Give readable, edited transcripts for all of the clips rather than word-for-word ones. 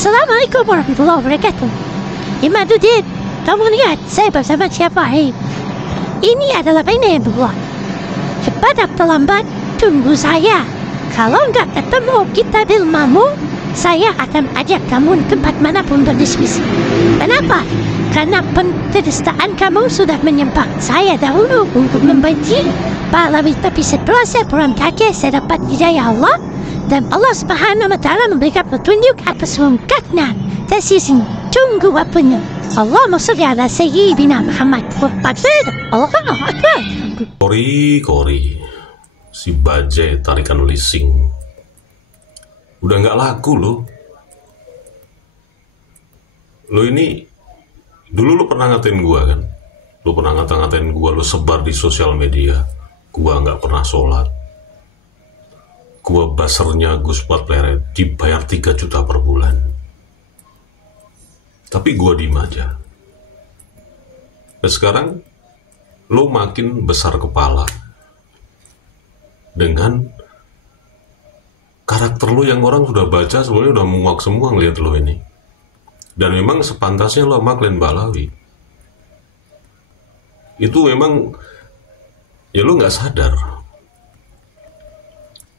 Assalamualaikum warahmatullahi wabarakatuh. Imaduddin, kamu lihat saya bersama siapa? Ini adalah mainan buah. Cepat atau lambat, tunggu saya. Kalau nggak ketemu kita di rumahmu, saya akan ajak kamu ke tempat manapun berdiskusi. Kenapa? Karena penistaan kamu sudah menyembah saya dahulu untuk membenci Pahlawi, tapi setelah saya pulang kaki, saya dapat hidayah Allah, dan Allah Subhanahu wa Ta'ala memberikan petunjuk atas sungkatnya. Tersisi tunggu apanya. Allahumma sholli ala sayyidina Muhammad. Allahu Akbar. Kori, si bajai tarikan leasing udah nggak laku lo. Lo ini dulu lo pernah ngatain gua kan? Lo pernah ngatain gua, lo sebar di sosial media. Gua nggak pernah sholat. Gua basernya Gus Pleret dibayar 3 juta per bulan. Tapi gua diem aja. Dan sekarang lo makin besar kepala dengan karakter lo yang orang sudah baca sebenarnya udah muak semua ngeliat lo ini. Dan memang sepantasnya lo sama Glenn Balawi. Itu memang ya lo nggak sadar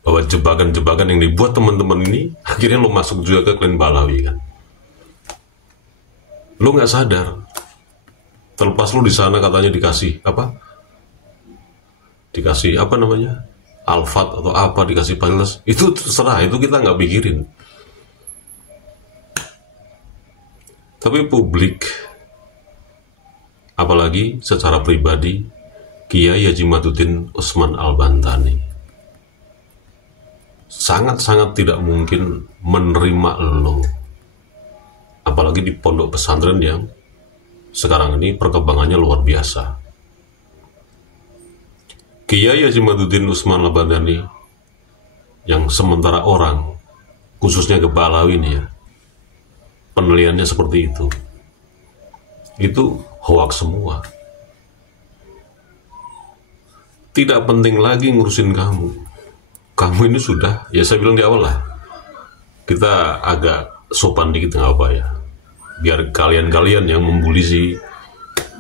bahwa jebakan-jebakan yang dibuat teman-teman ini akhirnya lo masuk juga ke Glenn Balawi kan. Lo nggak sadar. Terlepas lo di sana katanya dikasih apa? Dikasih apa namanya? Alfat atau apa, dikasih pales. Itu terserah, itu kita nggak pikirin. Tapi publik, apalagi secara pribadi, Kiai Haji Madudin Usman Al-Bantani sangat-sangat tidak mungkin menerima lo, apalagi di pondok pesantren yang sekarang ini perkembangannya luar biasa. Kiai Haji Madudin Usman Al-Bantani yang sementara orang, khususnya ke Balawi ini ya, penilaiannya seperti itu hoax semua. Tidak penting lagi ngurusin kamu. Kamu ini sudah, ya saya bilang di awal lah, kita agak sopan dikit nggak apa ya, biar kalian-kalian yang membuli si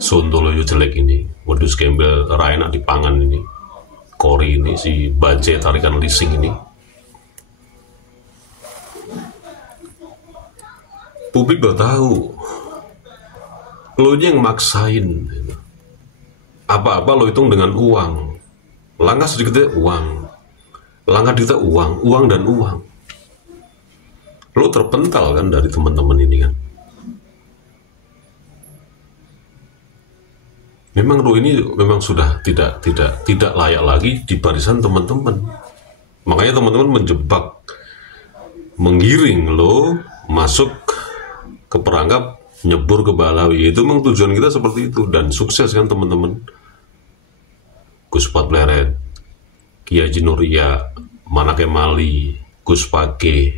Sontoloyo jelek ini, Wedus Gembel Raina Dipangan ini, Kori ini, si bajai tarikan leasing ini, publik udah tahu lo yang maksain apa-apa lo hitung dengan uang. Langkah sedikitnya uang, langkah dikit uang dan uang. Lo terpental kan dari teman-teman ini kan. Memang lo ini memang sudah tidak layak lagi di barisan teman-teman. Makanya teman-teman menjebak, menggiring lo masuk ke perangkap nyebur ke Balawi. Itu memang tujuan kita seperti itu, dan sukses kan teman-teman. Gus Pleret, Kiai Haji Nuria, Manake Mali, Gus Pake,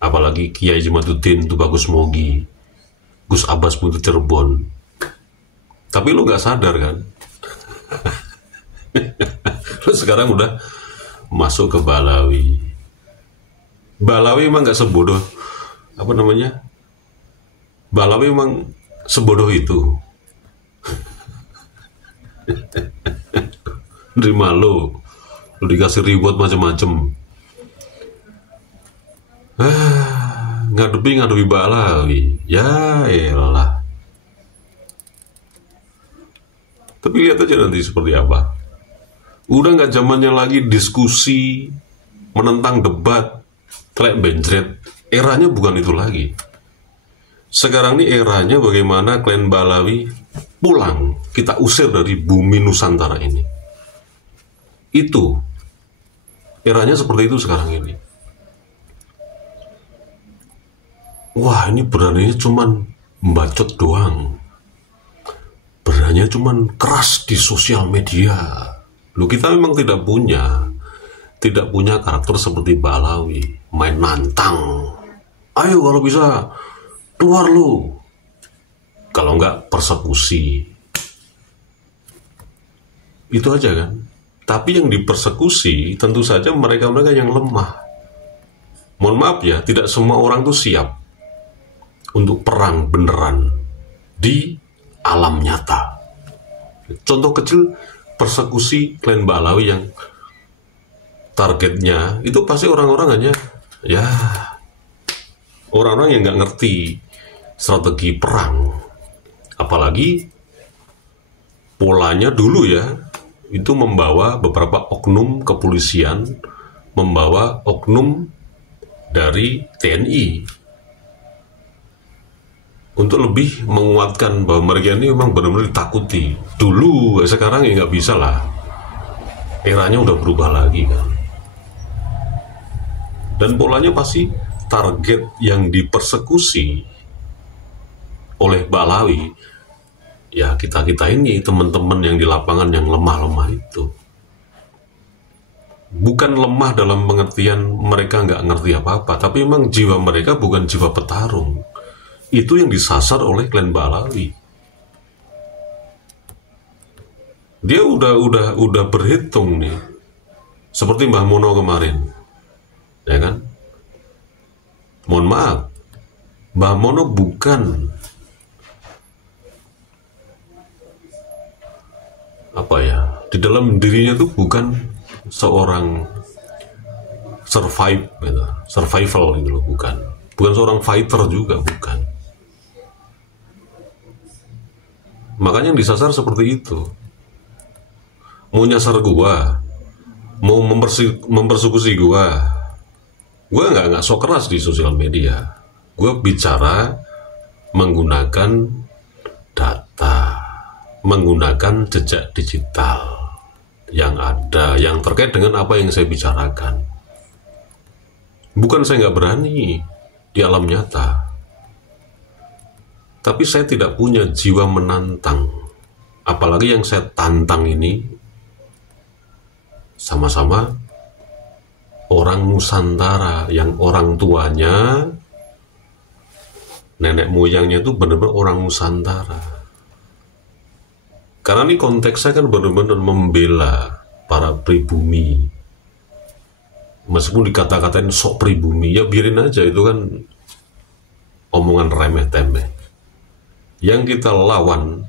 apalagi Kiai Haji Madudin, Tubagus Mogi, Gus Abbas Putu Cirebon. Tapi lu nggak sadar kan? Lu sekarang udah masuk ke Balawi. Balawi emang nggak sebodoh, apa namanya? Balawi emang sebodoh itu. Nerima lo dikasih reward macem-macem. Ngadepi Balawi. Ya elah. Tapi lihat aja nanti seperti apa. Udah nggak zamannya lagi diskusi, menentang debat, trek benjret. Eranya bukan itu lagi. Sekarang ini eranya bagaimana Glenn Balawi pulang, kita usir dari bumi Nusantara ini. Itu eranya seperti itu sekarang ini. Wah, ini beraninya cuman membacot doang. Beraninya cuman keras di sosial media. Loh, kita memang tidak punya karakter seperti Balawi, main nantang. Ayo kalau bisa keluar lu. Kalau enggak persekusi. Itu aja kan. Tapi yang dipersekusi tentu saja mereka-mereka yang lemah. Mohon maaf ya, tidak semua orang tuh siap. untuk perang beneran di alam nyata. Contoh kecil persekusi klan Ba'alawi yang targetnya itu pasti orang-orang hanya ya orang-orang yang nggak ngerti strategi perang, apalagi polanya dulu ya itu membawa beberapa oknum kepolisian, membawa oknum dari TNI untuk lebih menguatkan bahwa mereka ini memang benar-benar ditakuti. Dulu, sekarang ya nggak bisa lah. Eranya udah berubah lagi kan. Dan polanya pasti target yang dipersekusi oleh Ba'alawi, ya kita-kita ini, teman-teman yang di lapangan yang lemah-lemah itu. Bukan lemah dalam pengertian mereka nggak ngerti apa-apa, tapi memang jiwa mereka bukan jiwa petarung. Itu yang disasar oleh klan Ba'alawi. Dia udah berhitung nih, seperti Mbah Mono kemarin, ya kan? Mohon maaf, Mbah Mono bukan apa ya, di dalam dirinya tuh bukan seorang survival gitu loh, bukan seorang fighter juga, bukan. Makanya yang disasar seperti itu. Mau nyasar gua, mau mempersekusi gua nggak sok keras di sosial media. Gua bicara menggunakan data, menggunakan jejak digital yang ada, yang terkait dengan apa yang saya bicarakan. Bukan saya nggak berani di alam nyata, tapi saya tidak punya jiwa menantang. Apalagi yang saya tantang ini sama-sama orang Nusantara yang orang tuanya, nenek moyangnya itu benar-benar orang Nusantara. Karena ini konteksnya kan benar-benar membela para pribumi. Meskipun dikata-katain sok pribumi, ya biarin aja, itu kan omongan remeh-temeh. Yang kita lawan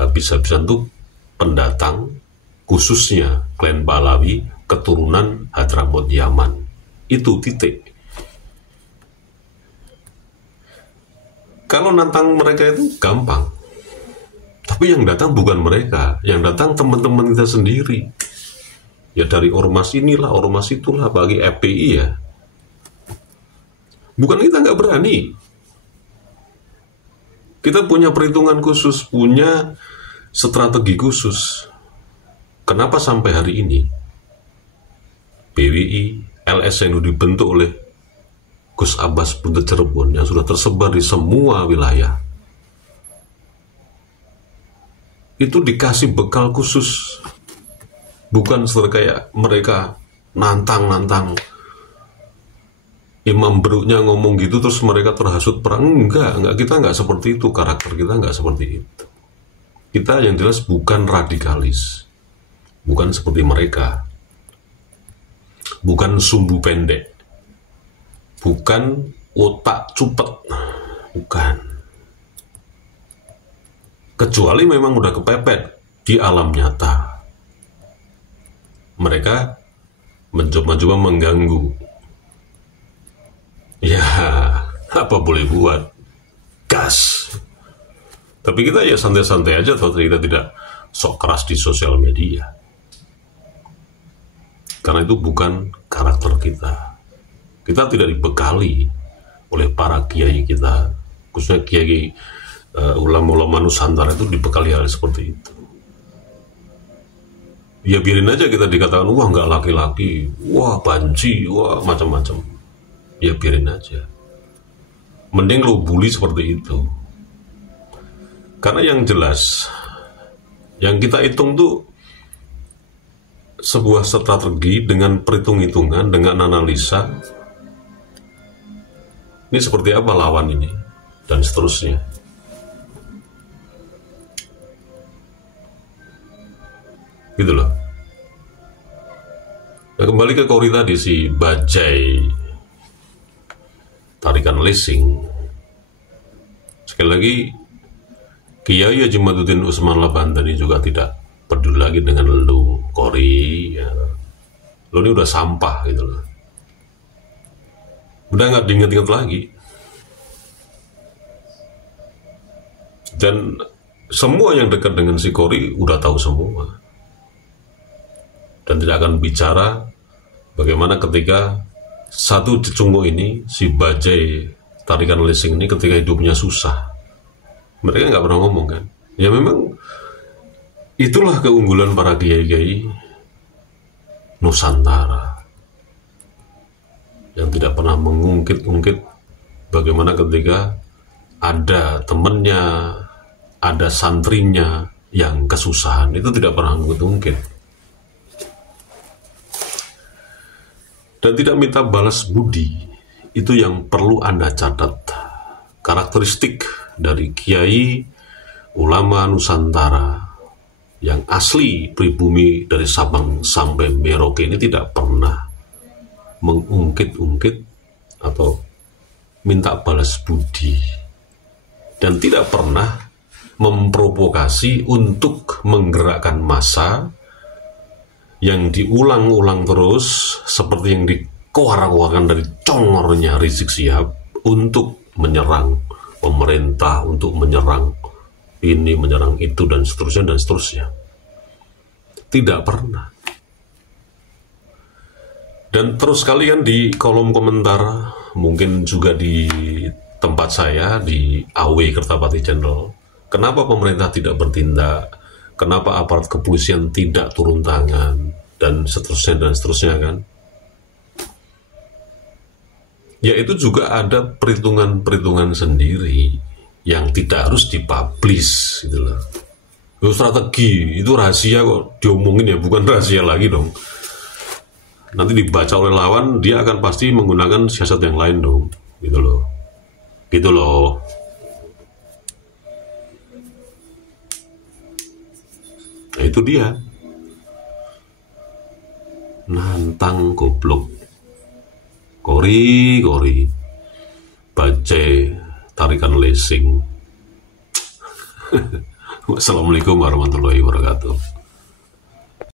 habis-habisan tuh pendatang, khususnya klan Ba'alawi keturunan Hadramut Yaman. Itu titik. Kalau nantang mereka itu gampang, tapi yang datang bukan mereka, yang datang teman-teman kita sendiri. Ya dari ormas inilah, ormas itulah, bagi FPI ya. Bukan kita nggak berani. Kita punya perhitungan khusus, punya strategi khusus. Kenapa sampai hari ini PWI, LSM dibentuk oleh Gus Abbas Buntut Cirebon yang sudah tersebar di semua wilayah, itu dikasih bekal khusus. Bukan seperti kayak mereka nantang-nantang imam beruknya ngomong gitu terus mereka terhasut perang. Enggak, kita nggak seperti itu, karakter kita nggak seperti itu. Kita yang jelas bukan radikalis, bukan seperti mereka, bukan sumbu pendek, bukan otak cupet, bukan. Kecuali memang udah kepepet di alam nyata, mereka mencoba mengganggu. Ya, apa boleh buat, gas. Tapi kita ya santai-santai aja, atau kita tidak sok keras di sosial media. Karena itu bukan karakter kita. Kita tidak dibekali oleh para kiai kita, khususnya kiai ulama-ulama Nusantara itu dibekali hal seperti itu. Ya biarin aja kita dikatakan, wah nggak laki-laki, wah banci, wah macam-macam. Ya biarin aja. Mending lo bully seperti itu. Karena yang jelas, yang kita hitung tuh sebuah strategi dengan perhitung-hitungan, dengan analisa. Ini seperti apa lawan ini, dan seterusnya. Gitu loh. Nah, kembali ke Kori tadi, si bajai tarikan leasing. Sekali lagi, Kiai Haji Madudin Usman Labantani juga tidak peduli lagi dengan lu, Kori, ya. Lu ini udah sampah gitu loh. Udah nggak diinget-inget lagi. Dan semua yang dekat dengan si Kori udah tahu semua. Dan tidak akan bicara bagaimana ketika satu cecungu ini, si Bajai tarikan leasing ini ketika hidupnya susah. Mereka nggak pernah ngomong kan. Ya memang itulah keunggulan para kiai-kiai Nusantara yang tidak pernah mengungkit-ungkit bagaimana ketika ada temennya, ada santrinya yang kesusahan, itu tidak pernah mengungkit-ungkit. Dan tidak minta balas budi, itu yang perlu Anda catat. Karakteristik dari kiai ulama Nusantara yang asli pribumi dari Sabang sampai Merauke ini tidak pernah mengungkit-ungkit atau minta balas budi, dan tidak pernah memprovokasi untuk menggerakkan massa yang diulang-ulang terus seperti yang dikoar-koarkan dari congornya Rizik Syihab untuk menyerang pemerintah, untuk menyerang ini, menyerang itu, dan seterusnya dan seterusnya. Tidak pernah. Dan terus kalian di kolom komentar, mungkin juga di tempat saya di AW Kertapati Channel, kenapa pemerintah tidak bertindak, kenapa aparat kepolisian tidak turun tangan, dan seterusnya kan. Ya itu juga ada perhitungan-perhitungan sendiri yang tidak harus dipublish gitu loh. Strategi itu rahasia kok, diomongin ya, bukan rahasia lagi dong. Nanti dibaca oleh lawan, dia akan pasti menggunakan siasat yang lain dong, gitu loh. Gitu loh. Nah, itu dia. Nantang goblok. Kori, Bajai tarikan leasing. Wassalamualaikum warahmatullahi wabarakatuh.